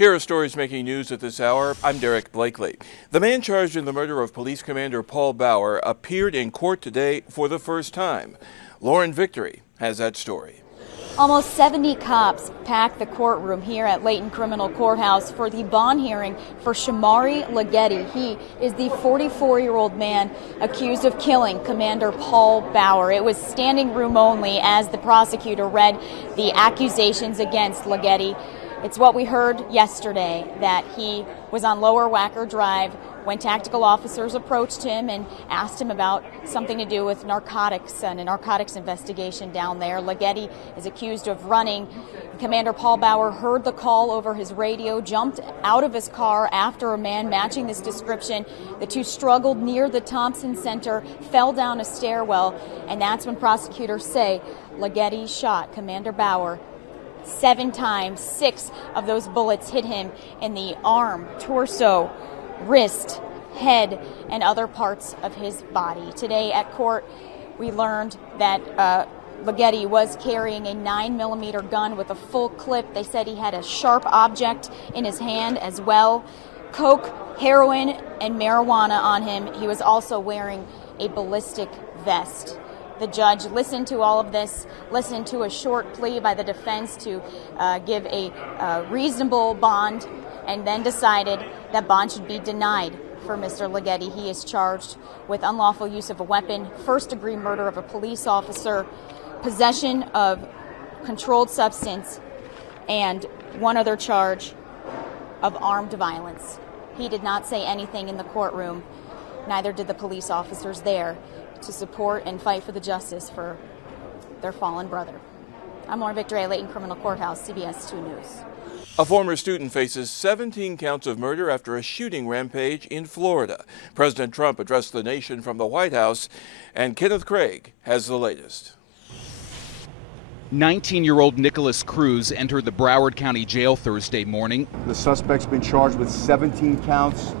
Here are stories making news at this hour. I'm Derek Blakely. The man charged in the murder of Police Commander Paul Bauer appeared in court today for the first time. Lauren Victory has that story. Almost 70 cops packed the courtroom here at Layton Criminal Courthouse for the bond hearing for Shamari Leggetti. He is the 44-year-old man accused of killing Commander Paul Bauer. It was standing room only as the prosecutor read the accusations against Leggetti. It's what we heard yesterday, that he was on Lower Wacker Drive when tactical officers approached him and asked him about something to do with narcotics and a narcotics investigation down there. Leggetti is accused of running. Commander Paul Bauer heard the call over his radio, jumped out of his car after a man matching this description. The two struggled near the Thompson Center, fell down a stairwell, and that's when prosecutors say Leggetti shot Commander Bauer 7 times. 6 of those bullets hit him in the arm, torso, wrist, head, and other parts of his body. Today at court, we learned that Leggetti was carrying a 9mm gun with a full clip. They said he had a sharp object in his hand as well. Coke, heroin, and marijuana on him. He was also wearing a ballistic vest. The judge listened to all of this, listened to a short plea by the defense to give a reasonable bond, and then decided that bond should be denied for Mr. Leggetti. He is charged with unlawful use of a weapon, first-degree murder of a police officer, possession of controlled substance, and one other charge of armed violence. He did not say anything in the courtroom, neither did the police officers there, to support and fight for the justice for their fallen brother. I'm Lauren Victory at Layton Criminal Courthouse, CBS 2 News. A former student faces 17 counts of murder after a shooting rampage in Florida. President Trump addressed the nation from the White House, and Kenneth Craig has the latest. 19-year-old Nicholas Cruz entered the Broward County Jail Thursday morning. The suspect's been charged with 17 counts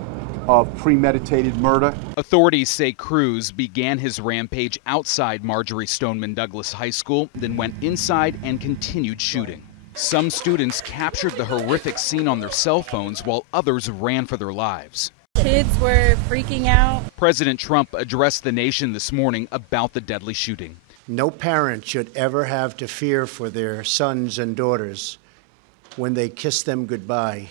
of premeditated murder. Authorities say Cruz began his rampage outside Marjorie Stoneman Douglas High School, then went inside and continued shooting. Some students captured the horrific scene on their cell phones while others ran for their lives. Kids were freaking out. President Trump addressed the nation this morning about the deadly shooting. No parent should ever have to fear for their sons and daughters when they kiss them goodbye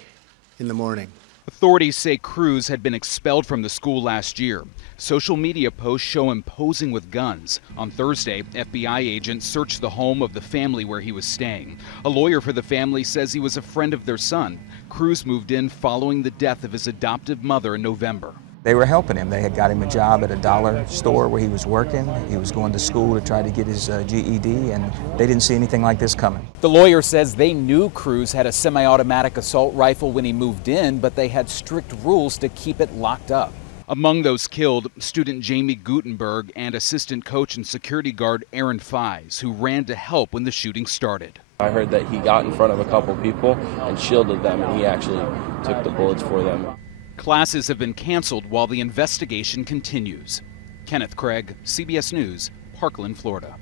in the morning. Authorities say Cruz had been expelled from the school last year. Social media posts show him posing with guns. On Thursday, FBI agents searched the home of the family where he was staying. A lawyer for the family says he was a friend of their son. Cruz moved in following the death of his adoptive mother in November. They were helping him. They had got him a job at a dollar store where he was working. He was going to school to try to get his GED, and they didn't see anything like this coming. The lawyer says they knew Cruz had a semi-automatic assault rifle when he moved in, but they had strict rules to keep it locked up. Among those killed, student Jamie Gutenberg and assistant coach and security guard Aaron Fies, who ran to help when the shooting started. I heard that he got in front of a couple people and shielded them, and he actually took the bullets for them. Classes have been canceled while the investigation continues. Kenneth Craig, CBS News, Parkland, Florida.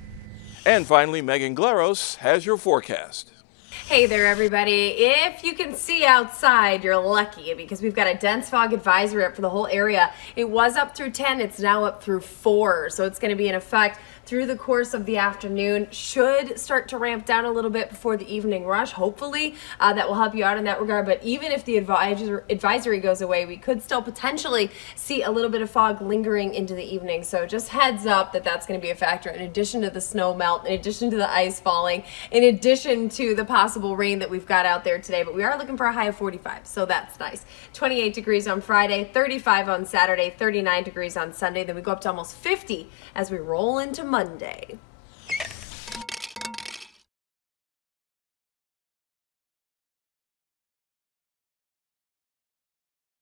And finally, Megan Glaros has your forecast. Hey there, everybody. If you can see outside, you're lucky because we've got a dense fog advisory up for the whole area. It was up through 10. It's now up through 4. So it's going to be in effect through the course of the afternoon. Should start to ramp down a little bit before the evening rush. Hopefully that will help you out in that regard. But even if the advisory goes away, we could still potentially see a little bit of fog lingering into the evening. So just heads up that that's going to be a factor in addition to the snow melt, in addition to the ice falling, in addition to the possible rain that we've got out there today. But we are looking for a high of 45, so that's nice. 28 degrees on Friday, 35 on Saturday, 39 degrees on Sunday. Then we go up to almost 50 as we roll into Monday.